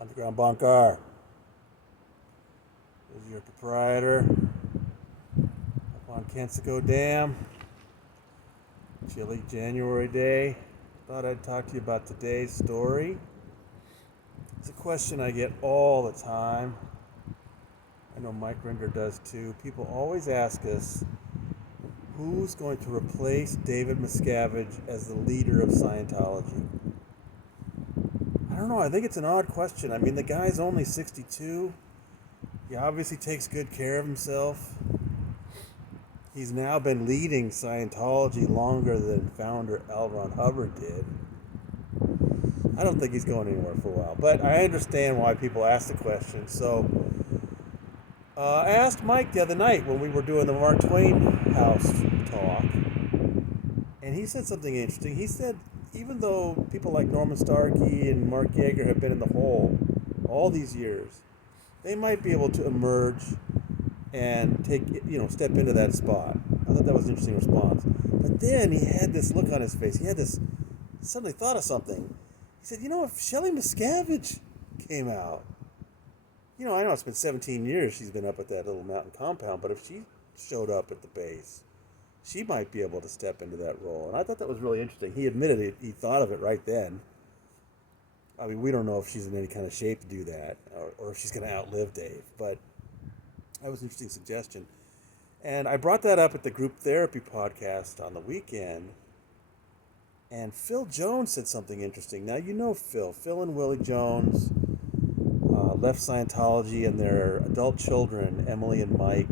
Underground Bunker. This is your proprietor up on Kensico Dam. Chilly January day. Thought I'd talk to you about today's story. It's a question I get all the time. I know Mike Rinder does too. People always ask us, who's going to replace David Miscavige as the leader of Scientology? I don't know. I think it's an odd question. I mean, the guy's only 62. He obviously takes good care of himself. He's now been leading Scientology longer than founder L. Ron Hubbard did. I don't think he's going anywhere for a while, but I understand why people ask the question. So I asked Mike the other night when we were doing the Mark Twain house talk, and he said something interesting. He said, even though people like Norman Starkey and Mark Yeager have been in the hole all these years, they might be able to emerge and step into that spot. I thought that was an interesting response. But then he had this look on his face. He suddenly thought of something. He said, if Shelley Miscavige came out, I know it's been 17 years she's been up at that little mountain compound, but if she showed up at the base, she might be able to step into that role. And I thought that was really interesting. He admitted he thought of it right then. I mean, we don't know if she's in any kind of shape to do that or if she's going to outlive Dave, but that was an interesting suggestion. And I brought that up at the group therapy podcast on the weekend, and Phil Jones said something interesting. Now, you know Phil. Phil and Willie Jones left Scientology, and their adult children, Emily and Mike,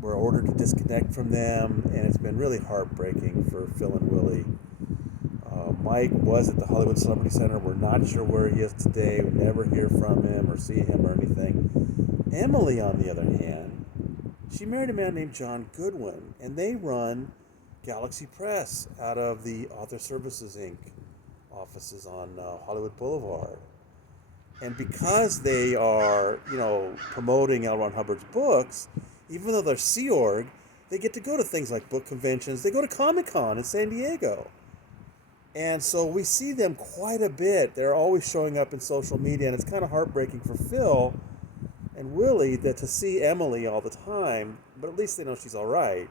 were ordered to disconnect from them, and it's been really heartbreaking for Phil and Willie. Mike was at the Hollywood Celebrity Center. We're not sure where he is today. We never hear from him or see him or anything. Emily, on the other hand, she married a man named John Goodwin, and they run Galaxy Press out of the Author Services Inc. offices on Hollywood Boulevard. And because they are, promoting L. Ron Hubbard's books, even though they're Sea Org, they get to go to things like book conventions. They go to Comic-Con in San Diego. And so we see them quite a bit. They're always showing up in social media, and it's kind of heartbreaking for Phil and Willie to see Emily all the time, but at least they know she's all right.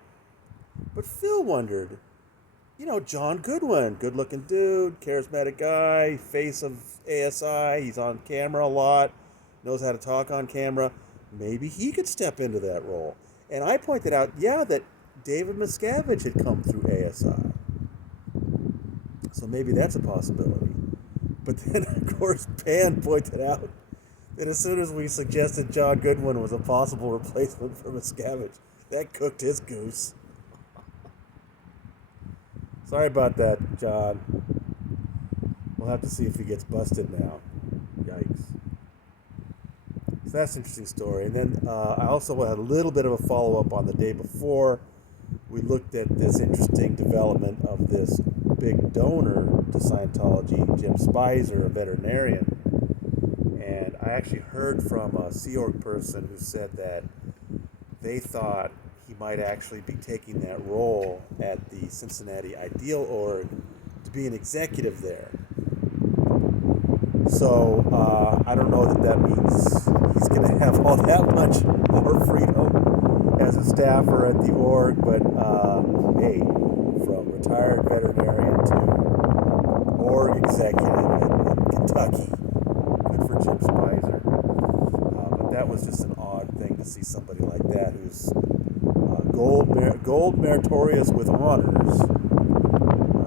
But Phil wondered, John Goodwin, good-looking dude, charismatic guy, face of ASI, he's on camera a lot, knows how to talk on camera. Maybe he could step into that role. And I pointed out, that David Miscavige had come through ASI. So maybe that's a possibility. But then, of course, Pan pointed out that as soon as we suggested John Goodwin was a possible replacement for Miscavige, that cooked his goose. Sorry about that, John. We'll have to see if he gets busted now. Yikes. So that's an interesting story. And then I also had a little bit of a follow-up on the day before. We looked at this interesting development of this big donor to Scientology, Jim Spicer, a veterinarian. And I actually heard from a Sea Org person who said that they thought he might actually be taking that role at the Cincinnati Ideal Org to be an executive there. So I don't know that means he's going to have all that much more freedom as a staffer at the org, but hey, from retired veterinarian to org executive in Kentucky, good for Jim Spicer. But that was just an odd thing to see somebody like that who's gold meritorious with honors,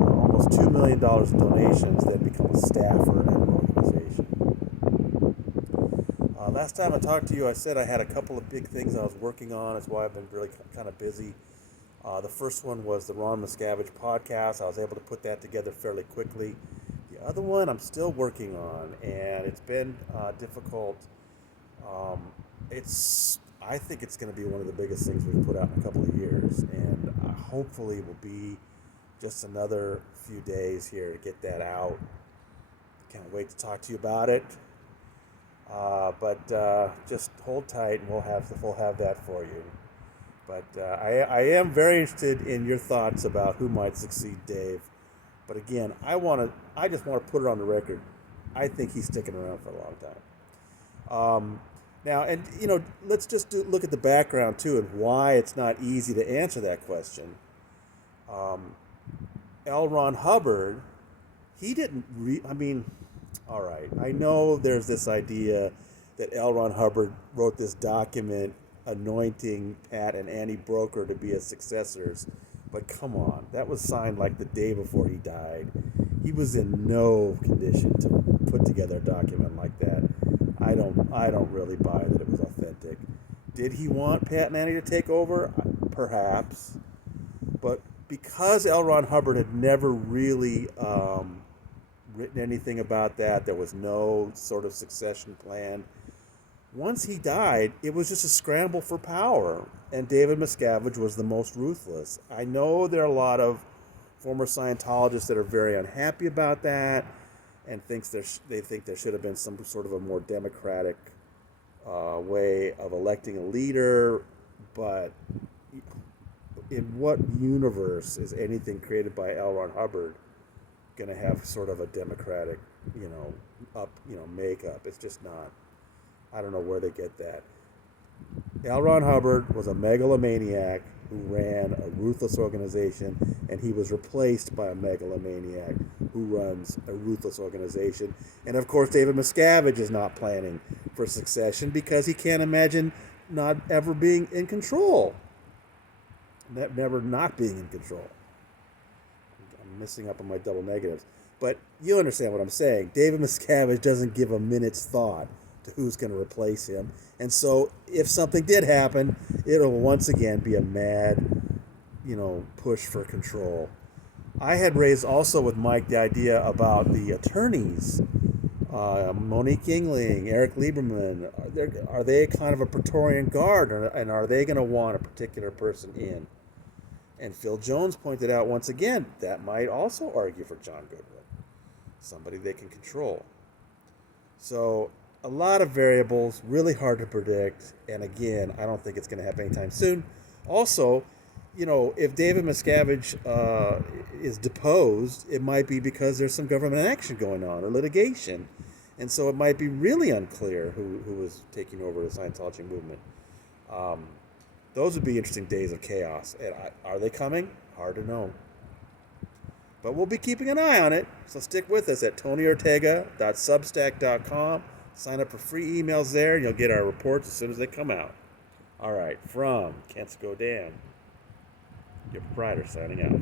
almost $2 million in donations, then become a staffer at an organization. Last time I talked to you, I said I had a couple of big things I was working on. That's why I've been really kind of busy. The first one was the Ron Miscavige podcast. I was able to put that together fairly quickly. The other one I'm still working on, and it's been difficult. I think it's going to be one of the biggest things we've put out in a couple of years, and hopefully will be just another few days here to get that out. Can't wait to talk to you about it. But just hold tight, and we'll have that for you. But I am very interested in your thoughts about who might succeed Dave. But again, I just want to put it on the record. I think he's sticking around for a long time. Now, and let's just look at the background too, and why it's not easy to answer that question. Um, L. Ron Hubbard, he didn't. I mean, all right. I know there's this idea that L. Ron Hubbard wrote this document anointing Pat and Annie Broker to be his successors, but come on, that was signed like the day before he died. He was in no condition to put together a document like that. I don't really buy that it was authentic. Did he want Pat and Annie to take over? Perhaps, but because L. Ron Hubbard had never really written anything about that, there was no sort of succession plan. Once he died, it was just a scramble for power, and David Miscavige was the most ruthless. I know there are a lot of former Scientologists that are very unhappy about that, and they think there should have been some sort of a more democratic way of electing a leader. But in what universe is anything created by L. Ron Hubbard going to have sort of a democratic, makeup? It's just not. I don't know where they get that. L. Ron Hubbard was a megalomaniac who ran a ruthless organization, and he was replaced by a megalomaniac who runs a ruthless organization. And of course, David Miscavige is not planning for succession because he can't imagine not ever being in control. Never not being in control. I'm missing up on my double negatives. But you understand what I'm saying. David Miscavige doesn't give a minute's thought to who's going to replace him. And so if something did happen, it'll once again be a mad, push for control. I had raised also with Mike the idea about the attorneys, Monique Yingling, Eric Lieberman. Are they kind of a Praetorian Guard, and are they going to want a particular person in? And Phil Jones pointed out once again that might also argue for John Goodwin, somebody they can control. So a lot of variables, really hard to predict. And again, I don't think it's going to happen anytime soon. Also, if David Miscavige is deposed, it might be because there's some government action going on or litigation. And so it might be really unclear who is taking over the Scientology movement. Those would be interesting days of chaos. And are they coming? Hard to know. But we'll be keeping an eye on it. So stick with us at tonyortega.substack.com. Sign up for free emails there, and you'll get our reports as soon as they come out. All right, from Kensico Dan, your proprietor signing out.